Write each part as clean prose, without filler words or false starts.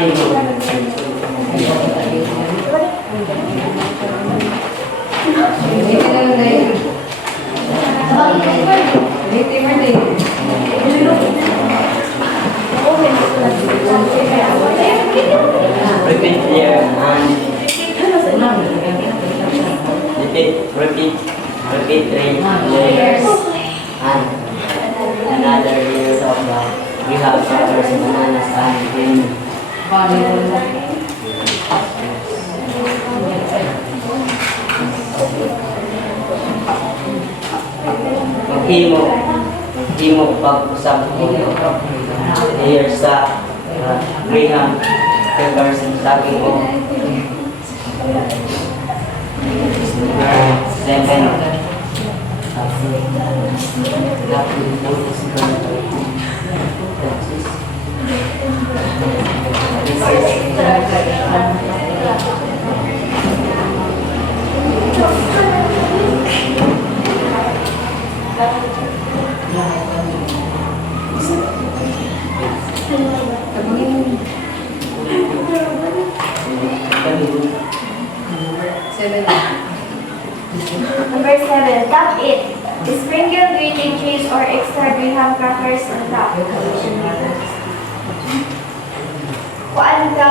Repeat here and repeat 3 layers and another layers of the we have flowers, bananas and green. Maghimo pag-usap ko layers sa graham crackers and saging ko. 7 Number 7, top 8. Sprinkle grating cheese or extra graham crackers on top. Kuan ka,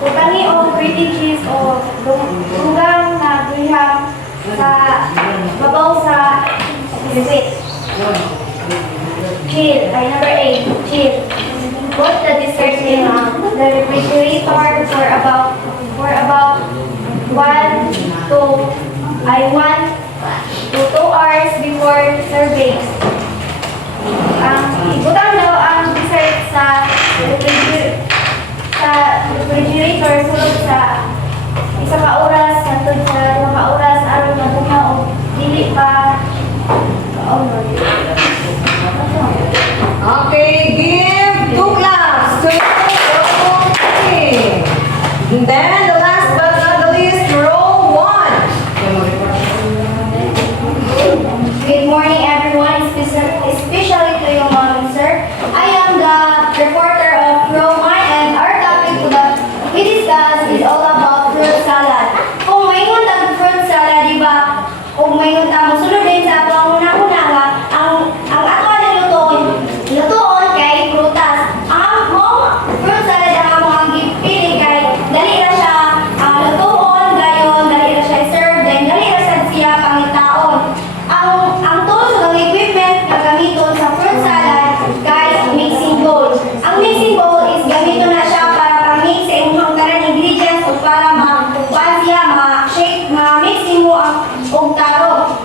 kutangi o grating cheese o tunggang na graham sa babaw sa biscuit. Chill. Ay, number 8, chill. Put the dessert in the refrigerator for about 1 to 2 hours before serving. Ibutang daw ang dessert sa refrigerator sulod sa isa ka oras hangtod sa 2 ka oras aron mabuha og dili pa kaon. Okay, give 2 claps to your team. And then the last but not the least, roll 1. Good morning, everyone, especially to you, Mom and Sir. I am the reporter of Roma, and our topic we discuss is all about fruit salad. Kung mayroon tayong fruit salad, di ba? Kung mayroon tayong sunod din sa atong una-una nga, ang ato na lutoon kay prutas. Ang fruit salad ang among gipili kay dali ra siya lutoon, gayon, dali ra siya serve, then dali ra siya pangitaon. Ang tools ng equipment na gamiton sa fruit salad, guys, mixing bowl. Ang mixing bowl is gamiton na siya para pang-mix sa imong karang ingredients o para ma-shake, ma-mixing mo ang taro.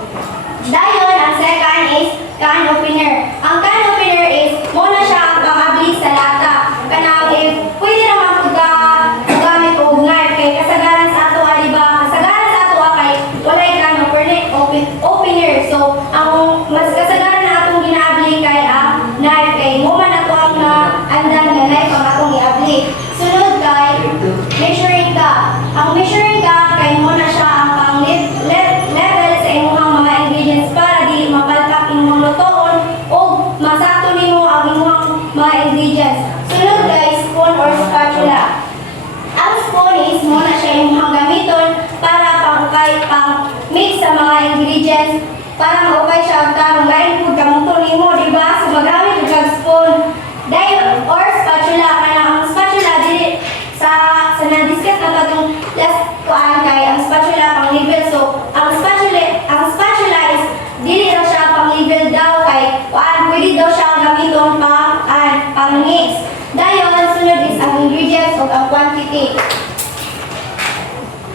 Dayon, ang second is can opener. Ang can opener is muna siya ang pang-abli sa lata. Kanang pwede naman gamit o knife kay kasagaran sa ato, diba? Kasagaran sa ato kay walay can opener. So, ang mas kasagaran na atong ginaabli kay knife kay mo man ato ang andan na knife ang atong iabli. Sunod kay measuring cup. Ang measuring cup kay mo na siya ang pang-level sa imong mga ingredients para dili mapalpak imong lutoon o masakto nimo ang imong mga ingredients. Sunod guys, spoon or spatula. Ang spoon is mo na siya imong gamiton para pang-mix sa mga ingredients para maupay siya ang tarong lain pud kamuton nimo, di ba? So magamit og spoon dayon or spatula. Kana ang spatula dili sa na-discuss na katong last kuan kay ang spatula pang level. So ang spatula is dili ra siya pang level daw kay kuan pwede daw siya gamiton pang mix. Dayon sunod is ang ingredients ug ang quantity.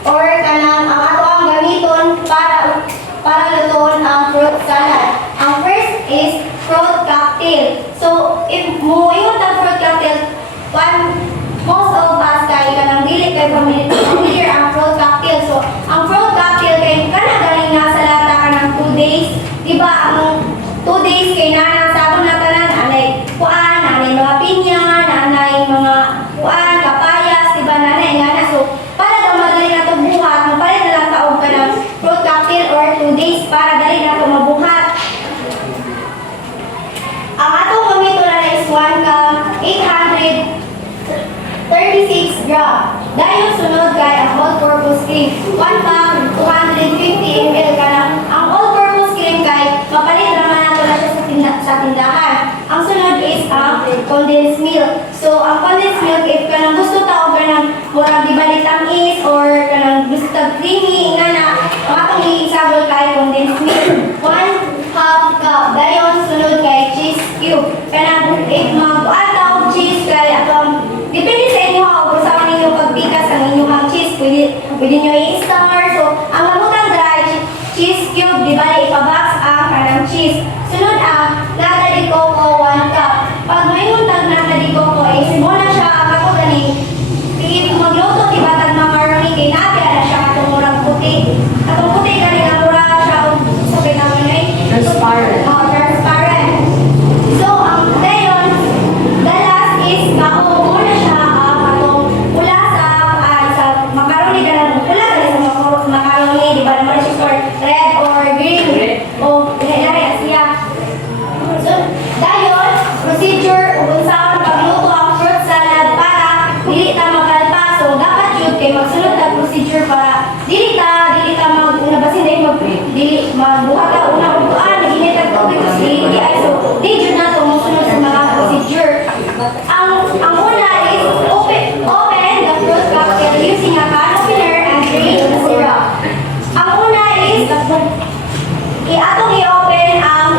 Or kanang ang ato ang gamiton para lutoon ang fruit salad. Ang first is fruit cocktail. So if mo ingon ta fruit cocktail, most of us kay kanang dili kay familiar ang fruit cocktail. So ang fruit cocktail kay kana galing na sa lata kanang 2 days, di ba? Ang 2 days kay nana sa aton na tanan anay kuan, anay mga pinya, anay mga kuan, kapayas, di ba nanay ngana. So para daw madali na to buhat, mapalit na lang taog ka ng fruit cocktail or 2 days para dali na to mabuhat. Ang atong gamito na is 1 cup drop. Dayon sunod kay ang all-purpose cream. 1 pack, 250 ml ka lang. Ang all-purpose cream kay mapalit naman nato na siya sa tindahan. Ang sunod is ang condensed milk. So, ang condensed milk, if ka nang gusto tao ka nang murang di balik tamis or ka nang gusto tag creamy, nga na, ang atong isabol kay condensed milk. 1/2 cup. Dayon sunod kay cheese cube. Kanang if mag-add tao cheese kay atong depende sa inyo kung saan ninyo pagpikas ang inyong cheese. Pwede nyo i-star. So, ang lamutang dry cheese cube, di ba ipabox ang kanang cheese. Sunod ang nata di coco 1 cup. Pag may untag nata di coco, is muna siya ako gani. If magluto, di ba tag macaroni, kay nabya na siya atong murang puti. Atong puti kanina mura siya sa pinamon ay Transparent. transparent. So, ang dayon, the last is kao muna siya ang atong pula sa macaroni ka lang. Pula ka sa macaroni, di ba naman siya for red or green. Red. O, ilaray siya. So, dayon, procedure, ugunsaon pagluto ang fruit salad para dili ta magalpa. So, dapat yun kay magsunod ang procedure para dili ta unabasin dahil dili magbuhat ka unang upuan, naginit ang tubig, kasi hindi ay so, di yun na ito musunod sa mga procedure. Ang una is open the fruit cocktail using a can opener and drain the syrup. Ang una is atong i-open ang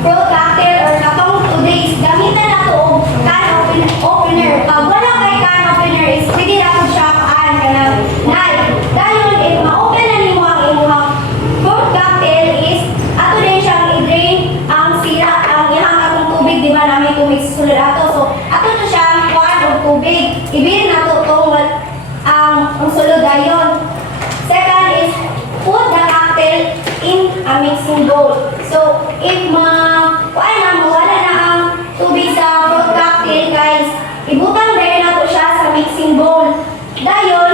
fruit cocktail or katong today's gamitan na to og can opener. Pag wala kay can opener is pwede na po siya kaan ka na nay. Dayon, if ma-open na nimo ang imuhang fruit cocktail is ato din siyang i-drain ang syrup, ang ihang atong tubig, di ba namin tubig sulod ato. So, ato to siyang kuan og tubig. Ibilin nato tong ang sulod dayon. Second is put the cocktail in a mixing bowl. So, if mawala na ang tubig sa fruit cocktail, guys, ibutang dahil na to siya sa mixing bowl. Dayon,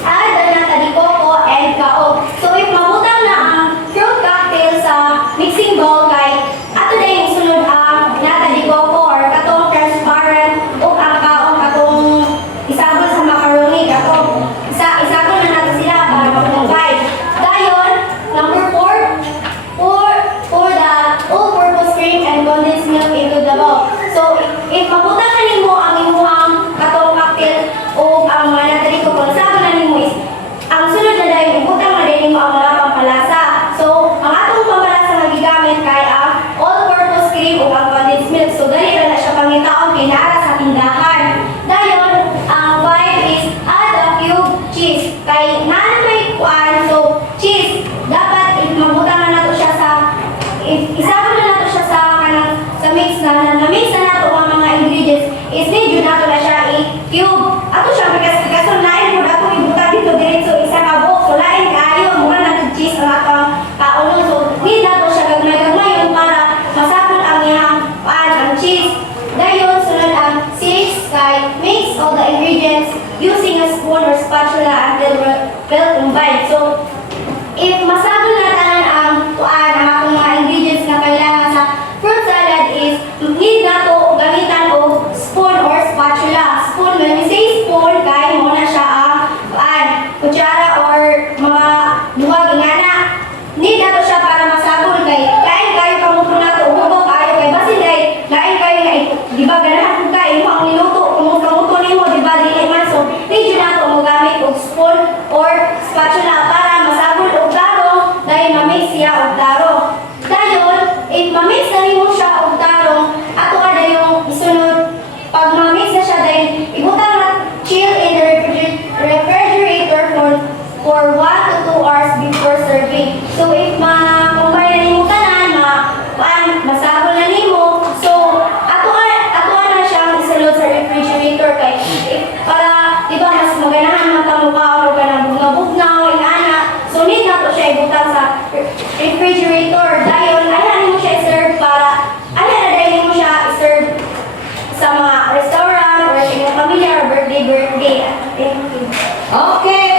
add na tadi coco and kao. So, if mabutang na ang fruit cocktail sa mixing bowl, guys, ato na yung sunod ang natadi coco or katong transparent o ang kaong katong isabol sa macaroni, katong isabol na natin sila para magtungkay. Dayon, number 4, pour the all-purpose cream and condensed milk into the bowl. So, if mabutang na nimo ang imuhang katong cocktail o ang mga natali ko kung saan na nimo is ang sunod na dahil ibutang na din nimo ang mga pampalasa. So, ang atong pampalasa na gigamit kay ang all-purpose cream o ang condensed milk. So, dali na siya pangitaon kay naara sa tindahan. Dayon, ang 5 is add a cube cheese. Kay naan may kuan, so cheese, dapat if mabutang na nato siya sa isabot na nato siya sa kanang sa mix na mix na nato ang mga ingredients is medyo nato na siya i-cube. Ato siya kasi lain mo nato ibutang dito diretso isa ka box. So lain kaayo mura nato cheese ang atong kaunon. So need nato siya gagmay-gagmayon para masabot ang iyang paan ang cheese. Dayon sunod ang 6 kay mix all the ingredients using a spoon or spatula until well combined. So if masabot na tanan ang kuan ang atong mga ingredients na kailangan sa fruit salad is need nato gamitan og spoon or spatula. Spoon, when we say spoon, kay mo na siya ang kuan, kutsara or mga buwag ingana. Need nato siya para masabol kay kain kayo kamuto nato ubo kayo kay basin kay lain kayo nga di ba ganahan kung kayo ang niluto kumuto nimo di ba dili man. So need nato mo gamit og spoon or spatula para masabol og taro dahil mamix siya og taro. Dayon, if mamix na nimo siya og taro, ato kada yung isunod. Pag mamix na siya dahil ibutang na chill in the refrigerator for 1 to 2 hours before serving. So if ma-combine na nimo tanan, masabol na nimo, so ato na siyang isulod sa refrigerator kay para di ba mas maganahan man kamukha o ka ng bugnaw ingana. So need na to siya ibutang sa refrigerator. Dayon, ayahan mo siya i-serve para ayahan na dahil mo siya i-serve sa mga restaurant or sa mga pamilya or birthday. Thank you. Okay.